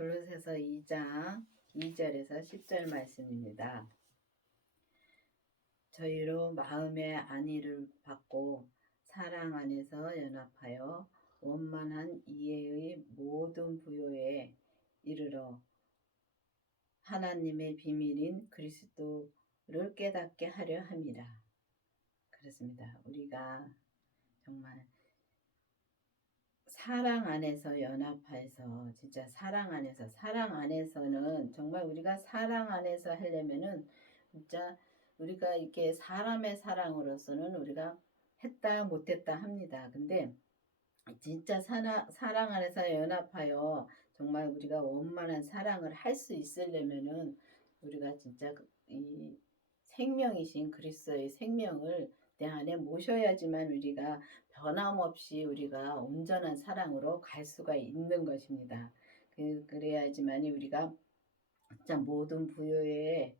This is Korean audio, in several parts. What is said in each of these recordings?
골로새서 2장 2절에서 10절 말씀입니다. 저희로 마음의 안위를 받고 사랑 안에서 연합하여 원만한 이해의 모든 부요에 이르러 하나님의 비밀인 그리스도를 깨닫게 하려 함이라. 그렇습니다. 우리가 정말 사랑 안에서 연합해서 진짜 사랑 안에서는 정말 우리가 사랑 안에서 하려면은 진짜 우리가 이렇게 사람의 사랑으로서는 우리가 했다 못했다 합니다. 근데 진짜 사랑 안에서 연합하여 정말 우리가 원만한 사랑을 할 수 있으려면은 우리가 진짜 이 생명이신 그리스도의 생명을 내 안에 모셔야지만 우리가 변함없이 우리가 온전한 사랑으로 갈 수가 있는 것입니다. 그래야지만이 우리가 진짜 모든 부요에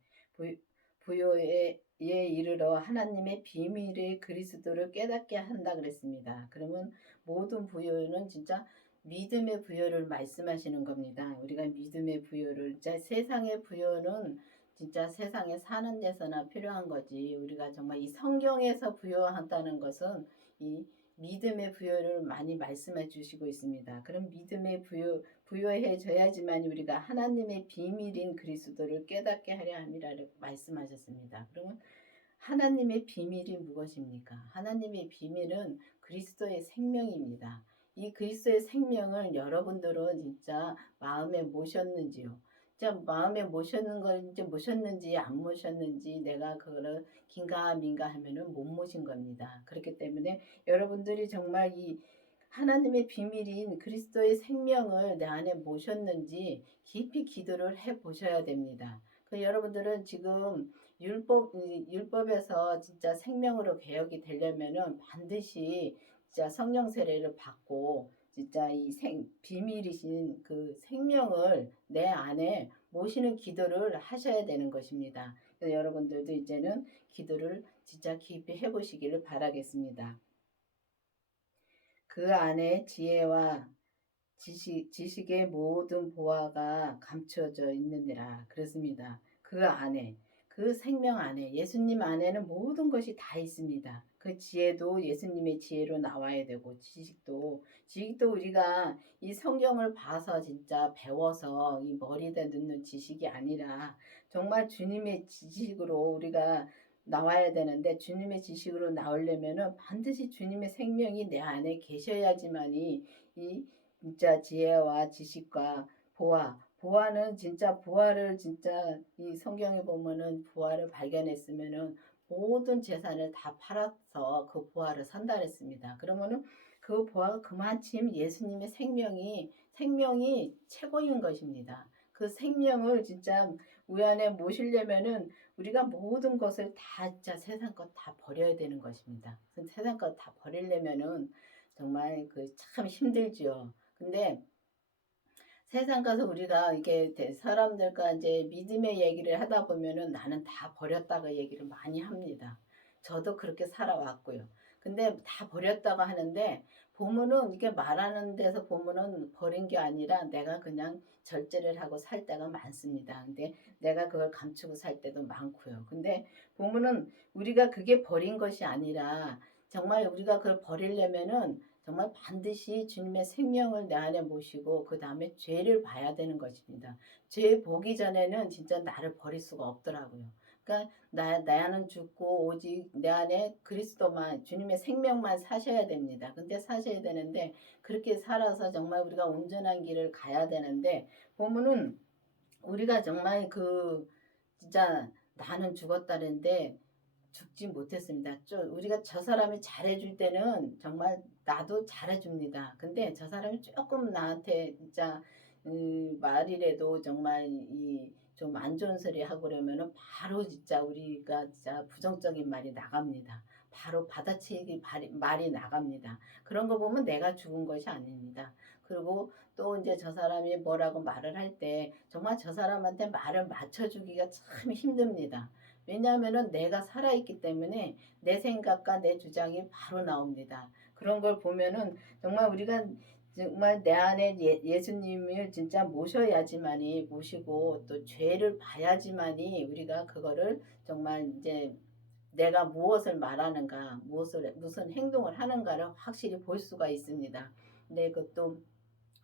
이르러 하나님의 비밀의 그리스도를 깨닫게 한다 그랬습니다. 그러면 모든 부요는 진짜 믿음의 부요를 말씀하시는 겁니다. 우리가 믿음의 부요를 진짜 세상의 부요는 진짜 세상에 사는 데서나 필요한 거지. 우리가 정말 이 성경에서 부요한다는 것은 이 믿음의 부요를 많이 말씀해 주시고 있습니다. 그럼 믿음의 부요해져야지만 우리가 하나님의 비밀인 그리스도를 깨닫게 하려 함이라고 말씀하셨습니다. 그러면 하나님의 비밀이 무엇입니까? 하나님의 비밀은 그리스도의 생명입니다. 이 그리스도의 생명을 여러분들은 진짜 마음에 모셨는지요? 진짜 마음에 모셨는지 안 모셨는지 내가 그거를 긴가민가 하면은 못 모신 겁니다. 그렇기 때문에 여러분들이 정말 이 하나님의 비밀인 그리스도의 생명을 내 안에 모셨는지 깊이 기도를 해 보셔야 됩니다. 여러분들은 지금 율법에서 진짜 생명으로 개혁이 되려면은 반드시 진짜 성령 세례를 받고 진짜 이 비밀이신 그 생명을 내 안에 모시는 기도를 하셔야 되는 것입니다. 그래서 여러분들도 이제는 기도를 진짜 깊이 해보시기를 바라겠습니다. 그 안에 지혜와 지식의 모든 보화가 감춰져 있느니라. 그렇습니다. 그 안에, 그 생명 안에, 예수님 안에는 모든 것이 다 있습니다. 그 지혜도 예수님의 지혜로 나와야 되고, 지식도 우리가 이 성경을 봐서 진짜 배워서 이 머리에 넣는 지식이 아니라 정말 주님의 지식으로 우리가 나와야 되는데, 주님의 지식으로 나오려면은 반드시 주님의 생명이 내 안에 계셔야지만이 이 진짜 지혜와 지식과 보화는 진짜 부활을 진짜 이 성경에 보면은 부활을 발견했으면은 모든 재산을 다 팔아서 그 부활을 산다 그랬습니다. 그러면은 그 부활가 그만큼 예수님의 생명이 최고인 것입니다. 그 생명을 진짜 우리 안에 모시려면은 우리가 모든 것을 다 진짜 세상 것 다 버려야 되는 것입니다. 세상 것 다 버리려면은 정말 그 참 힘들지요. 근데 세상 가서 우리가 이게 사람들과 이제 믿음의 얘기를 하다 보면은 나는 다 버렸다고 얘기를 많이 합니다. 저도 그렇게 살아왔고요. 근데 다 버렸다고 하는데 보면은 이게 말하는 데서 보면은 버린 게 아니라 내가 그냥 절제를 하고 살 때가 많습니다. 근데 내가 그걸 감추고 살 때도 많고요. 근데 보면은 우리가 그게 버린 것이 아니라 정말 우리가 그걸 버리려면은 정말 반드시 주님의 생명을 내 안에 모시고 그 다음에 죄를 봐야 되는 것입니다. 죄 보기 전에는 진짜 나를 버릴 수가 없더라고요. 그러니까 나는 죽고 오직 내 안에 그리스도만 주님의 생명만 사셔야 됩니다. 근데 사셔야 되는데 그렇게 살아서 정말 우리가 온전한 길을 가야 되는데 보면은 우리가 정말 그 진짜 나는 죽었다는데 죽지 못했습니다. 우리가 저 사람이 잘해줄 때는 정말 나도 잘해줍니다. 근데 저 사람이 조금 나한테 진짜 말이라도 정말 이 좀 안 좋은 소리 하고 그러면은 바로 진짜 우리가 진짜 부정적인 말이 나갑니다. 바로 받아치기 말이 나갑니다. 그런 거 보면 내가 죽은 것이 아닙니다. 그리고 또 이제 저 사람이 뭐라고 말을 할 때 정말 저 사람한테 말을 맞춰주기가 참 힘듭니다. 왜냐하면은 내가 살아있기 때문에 내 생각과 내 주장이 바로 나옵니다. 그런 걸 보면은 정말 우리가 정말 내 안에 예수님을 진짜 모셔야지만이 모시고 또 죄를 봐야지만이 우리가 그거를 정말 이제 내가 무엇을 말하는가, 무슨 행동을 하는가를 확실히 볼 수가 있습니다. 근데 그것도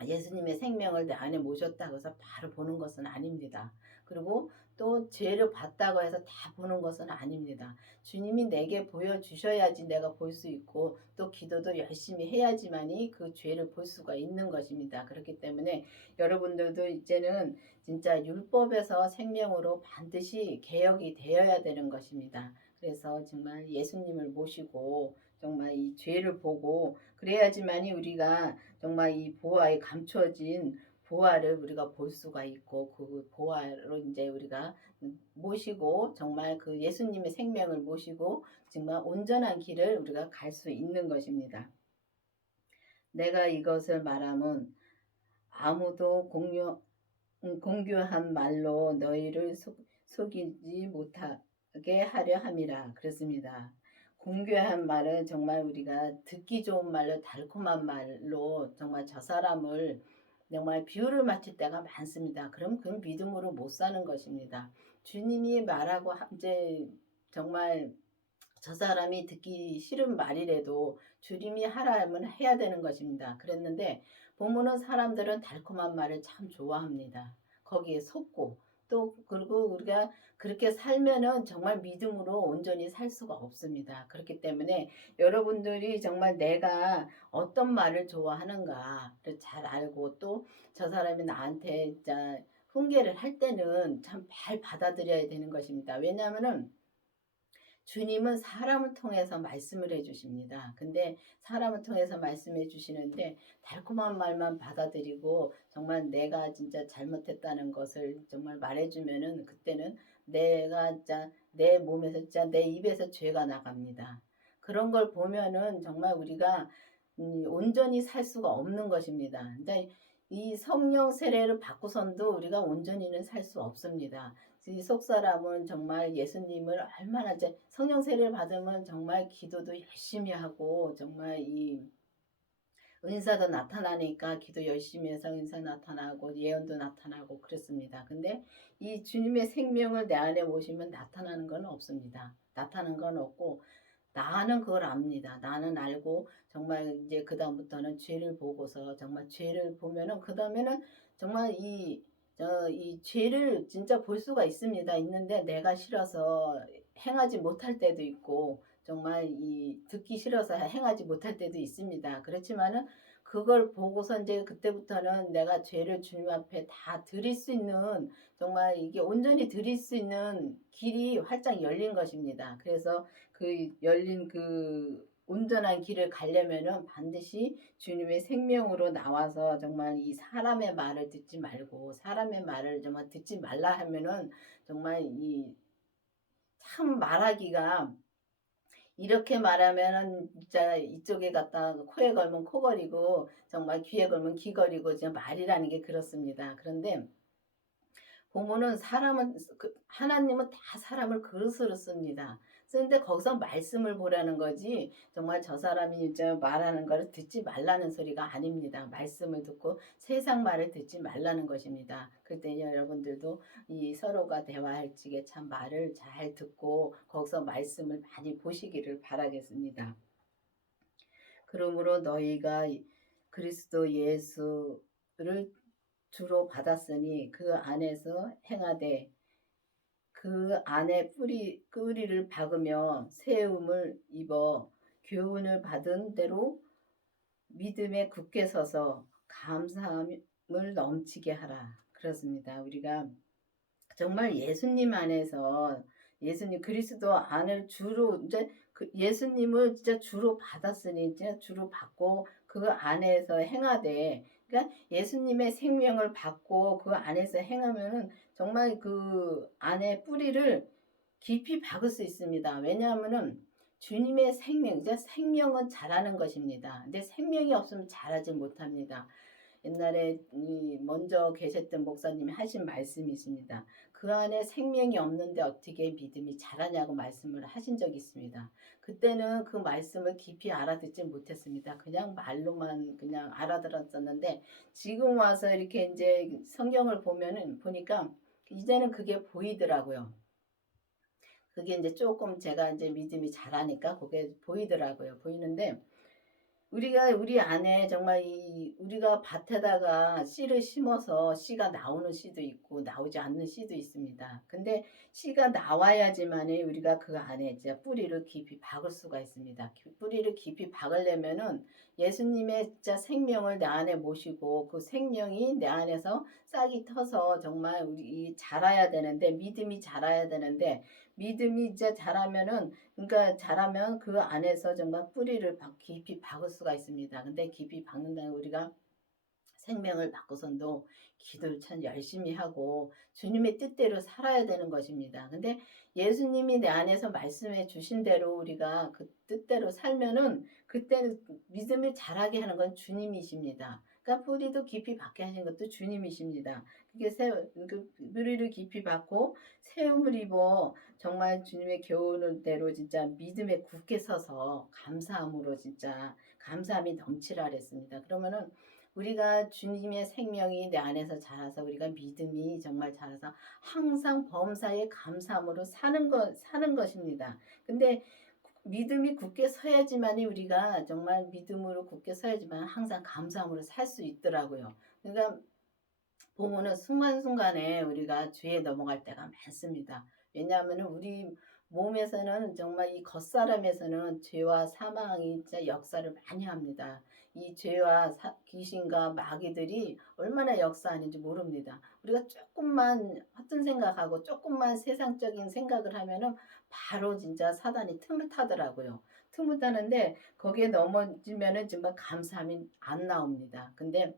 예수님의 생명을 내 안에 모셨다고 해서 바로 보는 것은 아닙니다. 그리고 또 죄를 봤다고 해서 다 보는 것은 아닙니다. 주님이 내게 보여주셔야지 내가 볼 수 있고 또 기도도 열심히 해야지만이 그 죄를 볼 수가 있는 것입니다. 그렇기 때문에 여러분들도 이제는 진짜 율법에서 생명으로 반드시 개혁이 되어야 되는 것입니다. 그래서 정말 예수님을 모시고 정말 이 죄를 보고 그래야지만이 우리가 정말 이 보화에 감춰진 보화를 우리가 볼 수가 있고 그 보화로 이제 우리가 모시고 정말 그 예수님의 생명을 모시고 정말 온전한 길을 우리가 갈 수 있는 것입니다. 내가 이것을 말하면 아무도 공교한 말로 너희를 속이지 못하게 하려 함이라 그랬습니다. 공교한 말은 정말 우리가 듣기 좋은 말로 달콤한 말로 정말 저 사람을 정말 비유를 맞출 때가 많습니다. 그럼 그 믿음으로 못 사는 것입니다. 주님이 말하고 이제 정말 저 사람이 듣기 싫은 말이라도 주님이 하라면 해야 되는 것입니다. 그랬는데 보면은 사람들은 달콤한 말을 참 좋아합니다. 거기에 속고 또 그리고 우리가 그렇게 살면은 정말 믿음으로 온전히 살 수가 없습니다. 그렇기 때문에 여러분들이 정말 내가 어떤 말을 좋아하는가를 잘 알고 또 저 사람이 나한테 진짜 훈계를 할 때는 참 잘 받아들여야 되는 것입니다. 왜냐하면은 주님은 사람을 통해서 말씀을 해주십니다. 근데 사람을 통해서 말씀해 주시는데 달콤한 말만 받아들이고 정말 내가 진짜 잘못했다는 것을 정말 말해주면은 그때는 내가 진짜 내 몸에서 진짜 내 입에서 죄가 나갑니다. 그런 걸 보면은 정말 우리가 온전히 살 수가 없는 것입니다. 근데 이 성령 세례를 받고선도 우리가 온전히는 살 수 없습니다. 이 속사람은 정말 예수님을 얼마나 이제 성령 세례를 받으면 정말 기도도 열심히 하고 정말 이 은사도 나타나니까 기도 열심히 해서 은사 나타나고 예언도 나타나고 그렇습니다. 근데 이 주님의 생명을 내 안에 모시면 나타나는 건 없습니다. 나타나는 건 없고 나는 그걸 압니다. 나는 알고 정말 이제 그다음부터는 죄를 보고서 정말 죄를 보면은 그다음에는 정말 이 죄를 진짜 볼 수가 있습니다. 있는데 내가 싫어서 행하지 못할 때도 있고 정말 이 듣기 싫어서 행하지 못할 때도 있습니다. 그렇지만은 그걸 보고서 이제 그때부터는 내가 죄를 주님 앞에 다 드릴 수 있는 정말 이게 온전히 드릴 수 있는 길이 활짝 열린 것입니다. 그래서 그 열린 그 온전한 길을 가려면은 반드시 주님의 생명으로 나와서 정말 이 사람의 말을 듣지 말고 사람의 말을 정말 듣지 말라 하면은 정말 이 참 말하기가 이렇게 말하면은 진짜 이쪽에 갖다 코에 걸면 코걸이고 정말 귀에 걸면 귀걸이고 진짜 말이라는 게 그렇습니다. 그런데 보면은 사람은 하나님은 다 사람을 그릇으로 씁니다. 쓰는데 거기서 말씀을 보라는 거지 정말 저 사람이 이제 말하는 거를 듣지 말라는 소리가 아닙니다. 말씀을 듣고 세상 말을 듣지 말라는 것입니다. 그때 여러분들도 이 서로가 대화할 적에 참 말을 잘 듣고 거기서 말씀을 많이 보시기를 바라겠습니다. 그러므로 너희가 그리스도 예수를 주로 받았으니 그 안에서 행하되 그 안에 뿌리를 박으며 세움을 입어 교훈을 받은 대로 믿음에 굳게 서서 감사함을 넘치게 하라. 그렇습니다. 우리가 정말 예수님 안에서 예수님 그리스도 안을 주로 이제 그 예수님을 진짜 주로 받았으니 진짜 주로 받고 그 안에서 행하되 그러니까 예수님의 생명을 받고 그 안에서 행하면은 정말 그 안에 뿌리를 깊이 박을 수 있습니다. 왜냐하면은 주님의 생명, 이제 생명은 자라는 것입니다. 근데 생명이 없으면 자라지 못합니다. 옛날에 이 먼저 계셨던 목사님이 하신 말씀이 있습니다. 그 안에 생명이 없는데 어떻게 믿음이 자라냐고 말씀을 하신 적이 있습니다. 그때는 그 말씀을 깊이 알아듣지 못했습니다. 그냥 말로만 그냥 알아들었었는데 지금 와서 이렇게 이제 성경을 보면은 보니까 이제는 그게 보이더라고요. 그게 이제 조금 제가 이제 믿음이 자라니까 그게 보이더라고요. 보이는데 우리가 우리 안에 정말 이 우리가 밭에다가 씨를 심어서 씨가 나오는 씨도 있고 나오지 않는 씨도 있습니다. 근데 씨가 나와야지만이 우리가 그 안에 이제 뿌리를 깊이 박을 수가 있습니다. 뿌리를 깊이 박으려면은 예수님의 진짜 생명을 내 안에 모시고 그 생명이 내 안에서 싹이 터서 정말 우리 자라야 되는데 믿음이 자라야 되는데 믿음이 이제 자라면은 그러니까 자라면 그 안에서 정말 뿌리를 깊이 박을 수가 있습니다. 근데 깊이 박는다는 우리가 생명을 받고선도 기도를 참 열심히 하고 주님의 뜻대로 살아야 되는 것입니다. 근데 예수님이 내 안에서 말씀해 주신 대로 우리가 그 뜻대로 살면은 그때는 믿음을 자라게 하는 건 주님이십니다. 그러니까 뿌리도 깊이 박게 하신 것도 주님이십니다. 그게 그 뿌리를 깊이 박고 세움을 입어 정말 주님의 교훈대로 진짜 믿음에 굳게 서서 감사함으로 진짜 감사함이 넘치라 그랬습니다. 그러면은 우리가 주님의 생명이 내 안에서 자라서 우리가 믿음이 정말 자라서 항상 범사에 감사함으로 사는 것입니다. 근데 믿음이 굳게 서야지만이 우리가 정말 믿음으로 굳게 서야지만 항상 감사함으로 살 수 있더라고요. 그러니까 보면은 순간순간에 우리가 죄에 넘어갈 때가 많습니다. 왜냐하면 우리 몸에서는 정말 이 겉사람에서는 죄와 사망이 진짜 역사를 많이 합니다. 이 죄와 귀신과 마귀들이 얼마나 역사하는지 모릅니다. 우리가 조금만 헛된 생각하고 조금만 세상적인 생각을 하면은 바로 진짜 사단이 틈을 타더라고요. 틈을 타는데 거기에 넘어지면은 정말 감사함이 안 나옵니다. 근데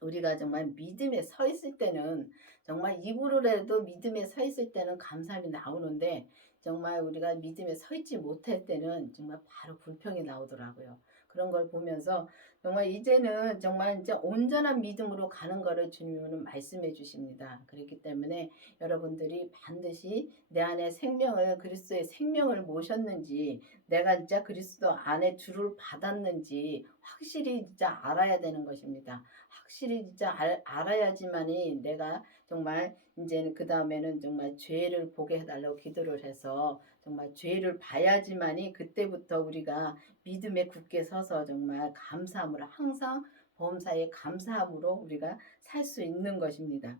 우리가 정말 믿음에 서 있을 때는 정말 입으로라도 믿음에 서 있을 때는 감사함이 나오는데 정말 우리가 믿음에 서 있지 못할 때는 정말 바로 불평이 나오더라고요. 그런 걸 보면서 정말 이제는 정말 이제 온전한 믿음으로 가는 거를 주님은 말씀해 주십니다. 그렇기 때문에 여러분들이 반드시 내 안에 생명을 그리스도의 생명을 모셨는지 내가 진짜 그리스도 안에 주를 받았는지 확실히 진짜 알아야 되는 것입니다. 확실히 진짜 알아야지만이 내가 정말 이제는 그 다음에는 정말 죄를 보게 해달라고 기도를 해서 정말 죄를 봐야지만이 그때부터 우리가 믿음에 굳게 서서 정말 감사함으로 항상 범사에 감사함으로 우리가 살 수 있는 것입니다.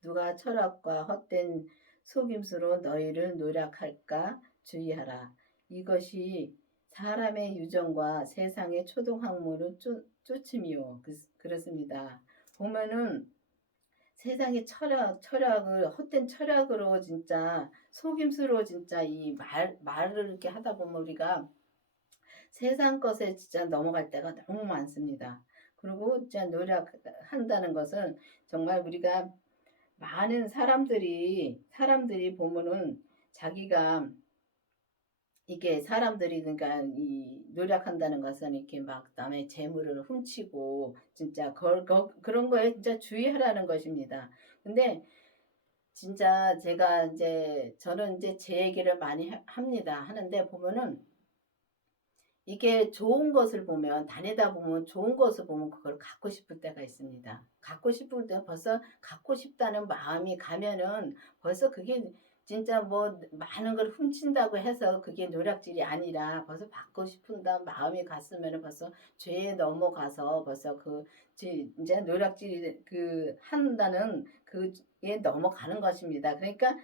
누가 철학과 헛된 속임수로 너희를 노략할까 주의하라. 이것이 사람의 유정과 세상의 초동학문을 쫓음이요. 그렇습니다. 보면은 세상의 철학을 헛된 철학으로 진짜 속임수로 진짜 이 말을 이렇게 하다 보면 우리가 세상 것에 진짜 넘어갈 때가 너무 많습니다. 그리고 진짜 노력한다는 것은 정말 우리가 많은 사람들이 보면은 자기가 이게 사람들이 그러니까 이 노력한다는 것은 이렇게 막 남의 재물을 훔치고 진짜 그런 거에 진짜 주의하라는 것입니다. 근데 진짜 제가 이제 저는 이제 제 얘기를 많이 합니다. 하는데 보면은 이게 좋은 것을 보면 다니다 보면 좋은 것을 보면 그걸 갖고 싶을 때가 있습니다. 갖고 싶을 때 벌써 갖고 싶다는 마음이 가면은 벌써 그게 진짜 뭐 많은 걸 훔친다고 해서 그게 노략질이 아니라 벌써 받고 싶은다는 마음이 갔으면은 벌써 죄에 넘어가서 벌써 그 이제 노략질이 그 한다는 그에 넘어가는 것입니다. 그러니까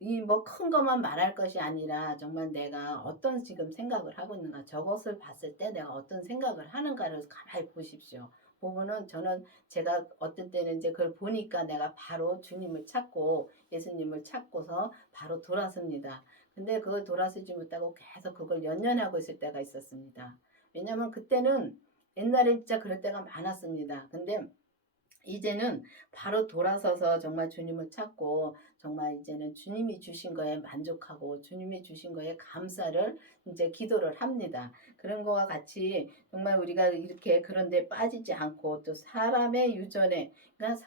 이 뭐 큰 것만 말할 것이 아니라 정말 내가 어떤 지금 생각을 하고 있는가 저것을 봤을 때 내가 어떤 생각을 하는가를 가만히 보십시오. 보면은 저는 제가 어떤 때는 이제 그걸 보니까 내가 바로 주님을 찾고 예수님을 찾고서 바로 돌아섭니다. 근데 그걸 돌아서지 못하고 계속 그걸 연연하고 있을 때가 있었습니다. 왜냐면 그때는 옛날에 진짜 그럴 때가 많았습니다. 근데 이제는 바로 돌아서서 정말 주님을 찾고 정말 이제는 주님이 주신 거에 만족하고 주님이 주신 거에 감사를 이제 기도를 합니다. 그런 거와 같이 정말 우리가 이렇게 그런 데 빠지지 않고 또 사람의 유전에 그러니까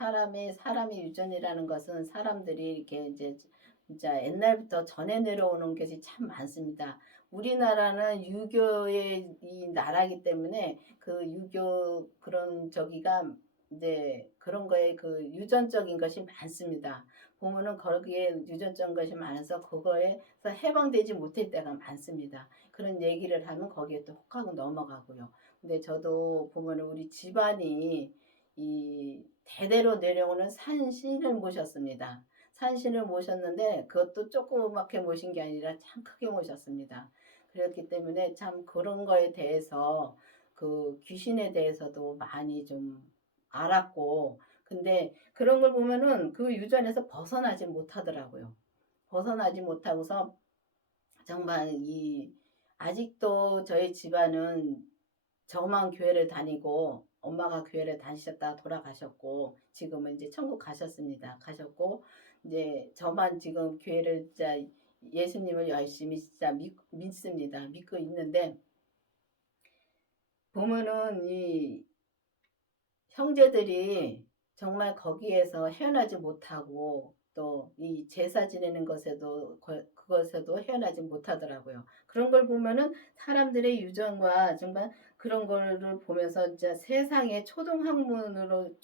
사람의 유전이라는 것은 사람들이 이렇게 이제 진짜 옛날부터 전해 내려오는 것이 참 많습니다. 우리나라는 유교의 이 나라이기 때문에 그 유교 그런 저기가 이제 그런 거에 그 유전적인 것이 많습니다. 보면은 거기에 유전적인 것이 많아서 그거에서 해방되지 못할 때가 많습니다. 그런 얘기를 하면 거기에 또 혹하고 넘어가고요. 근데 저도 보면은 우리 집안이 이 대대로 내려오는 산신을 모셨습니다. 산신을 모셨는데 그것도 조그맣게 모신 게 아니라 참 크게 모셨습니다. 그렇기 때문에 참 그런 거에 대해서 그 귀신에 대해서도 많이 좀 알았고 근데 그런 걸 보면은 그 유전에서 벗어나지 못하더라고요. 벗어나지 못하고서 정말 이 아직도 저희 집안은 저만 교회를 다니고 엄마가 교회를 다니셨다가 돌아가셨고 지금은 이제 천국 가셨습니다. 가셨고 이제 저만 지금 교회를 진짜 예수님을 열심히 진짜 믿습니다. 믿고 있는데 보면은 이 형제들이 정말 거기에서 헤어나지 못하고 또 이 제사 지내는 것에도 그것에도 헤어나지 못하더라고요. 그런 걸 보면은 사람들의 유전과 정말 그런 거를 보면서 진짜 세상의 초등학문으로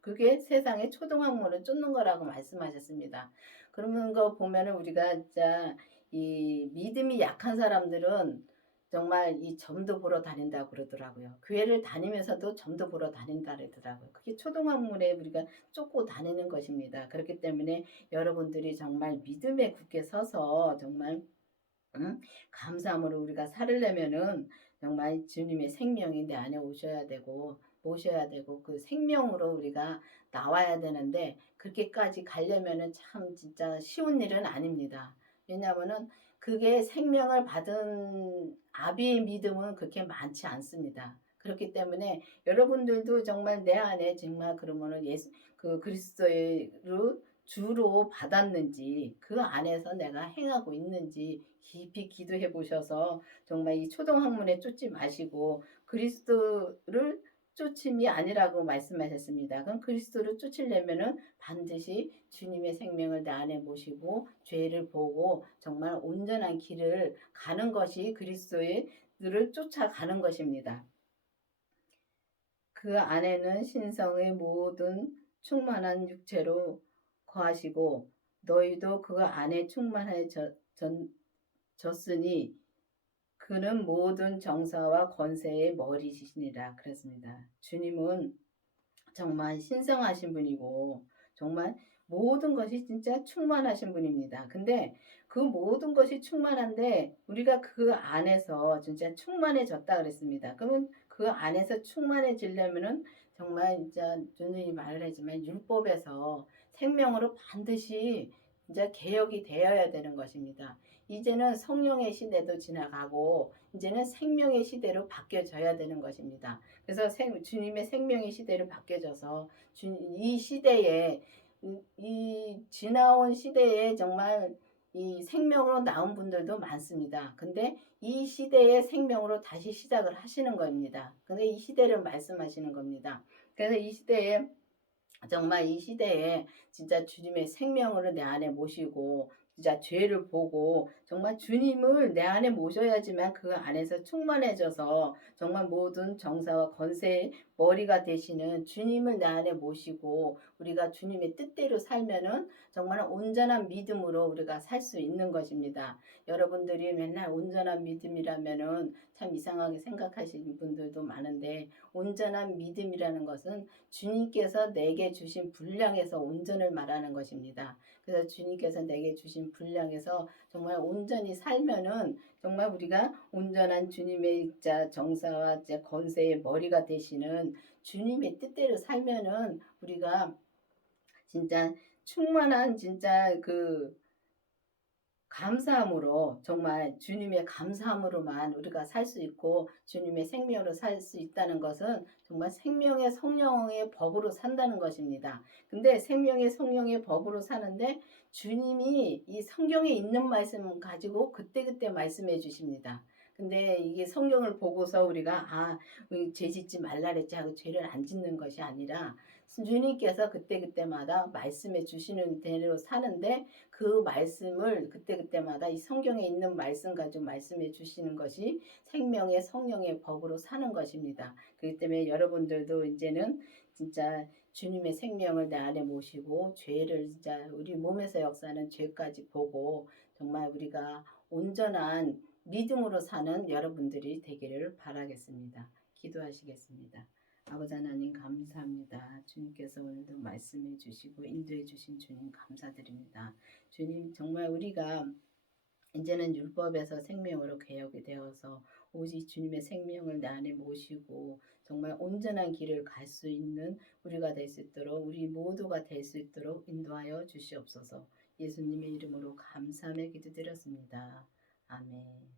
그게 세상의 초등학문을 쫓는 거라고 말씀하셨습니다. 그런 거 보면은 우리가 진짜 이 믿음이 약한 사람들은 정말 이 점도 보러 다닌다고 그러더라고요. 교회를 다니면서도 점도 보러 다닌다 그러더라고요. 그게 초등학문에 우리가 쫓고 다니는 것입니다. 그렇기 때문에 여러분들이 정말 믿음에 굳게 서서 정말 감사함으로 우리가 살으려면은 정말 주님의 생명이 내 안에 오셔야 되고 모셔야 되고 그 생명으로 우리가 나와야 되는데 그렇게까지 가려면은 참 진짜 쉬운 일은 아닙니다. 왜냐하면은 그게 생명을 받은 아비의 믿음은 그렇게 많지 않습니다. 그렇기 때문에 여러분들도 정말 내 안에 정말 그러면은 예수 그 그리스도를 주로 받았는지 그 안에서 내가 행하고 있는지 깊이 기도해 보셔서 정말 이 초등학문에 쫓지 마시고 그리스도를 쫓음이 아니라고 말씀하셨습니다. 그럼 그리스도를 쫓으려면은 반드시 주님의 생명을 내 안에 모시고 죄를 보고 정말 온전한 길을 가는 것이 그리스도를 쫓아가는 것입니다. 그 안에는 신성의 모든 충만한 육체로 거하시고 너희도 그 안에 충만해졌으니 그는 모든 정사와 권세의 머리시니라 그랬습니다. 주님은 정말 신성하신 분이고 정말 모든 것이 진짜 충만하신 분입니다. 근데 그 모든 것이 충만한데 우리가 그 안에서 진짜 충만해졌다 그랬습니다. 그러면 그 안에서 충만해지려면은 정말 진짜 누누이 말을 하지만 율법에서 생명으로 반드시 이제 개혁이 되어야 되는 것입니다. 이제는 성령의 시대도 지나가고 이제는 생명의 시대로 바뀌어져야 되는 것입니다. 그래서 주님의 생명의 시대로 바뀌어져서 이 시대에 이 지나온 시대에 정말 이 생명으로 나온 분들도 많습니다. 근데 이 시대의 생명으로 다시 시작을 하시는 겁니다. 근데 이 시대를 말씀하시는 겁니다. 그래서 이 시대에 정말 이 시대에 진짜 주님의 생명으로 내 안에 모시고 진짜 죄를 보고 정말 주님을 내 안에 모셔야지만 그 안에서 충만해져서 정말 모든 정사와 권세의 머리가 되시는 주님을 내 안에 모시고 우리가 주님의 뜻대로 살면은 정말 온전한 믿음으로 우리가 살 수 있는 것입니다. 여러분들이 맨날 온전한 믿음이라면은 참 이상하게 생각하시는 분들도 많은데 온전한 믿음이라는 것은 주님께서 내게 주신 분량에서 온전을 말하는 것입니다. 그래서 주님께서 내게 주신 분량에서 정말 온전히 살면은 정말 우리가 온전한 주님의 정사와 권세의 머리가 되시는 주님의 뜻대로 살면은 우리가 진짜 충만한 진짜 그 감사함으로 정말 주님의 감사함으로만 우리가 살 수 있고 주님의 생명으로 살 수 있다는 것은 정말 생명의 성령의 법으로 산다는 것입니다. 근데 생명의 성령의 법으로 사는데 주님이 이 성경에 있는 말씀 가지고 그때그때 말씀해 주십니다. 근데 이게 성경을 보고서 우리가 죄 짓지 말라 그랬지 하고 죄를 안 짓는 것이 아니라 주님께서 그때그때마다 말씀해 주시는 대로 사는데 그 말씀을 그때그때마다 이 성경에 있는 말씀 가지고 말씀해 주시는 것이 생명의 성령의 법으로 사는 것입니다. 그렇기 때문에 여러분들도 이제는 진짜 주님의 생명을 내 안에 모시고 죄를 진짜 우리 몸에서 역사하는 죄까지 보고 정말 우리가 온전한 믿음으로 사는 여러분들이 되기를 바라겠습니다. 기도하시겠습니다. 아버지 하나님 감사합니다. 주님께서 오늘도 말씀해 주시고 인도해 주신 주님 감사드립니다. 주님 정말 우리가 이제는 율법에서 생명으로 개혁이 되어서 오직 주님의 생명을 내 안에 모시고 정말 온전한 길을 갈 수 있는 우리가 될 수 있도록 우리 모두가 될 수 있도록 인도하여 주시옵소서. 예수님의 이름으로 감사하며 기도드렸습니다. 아멘.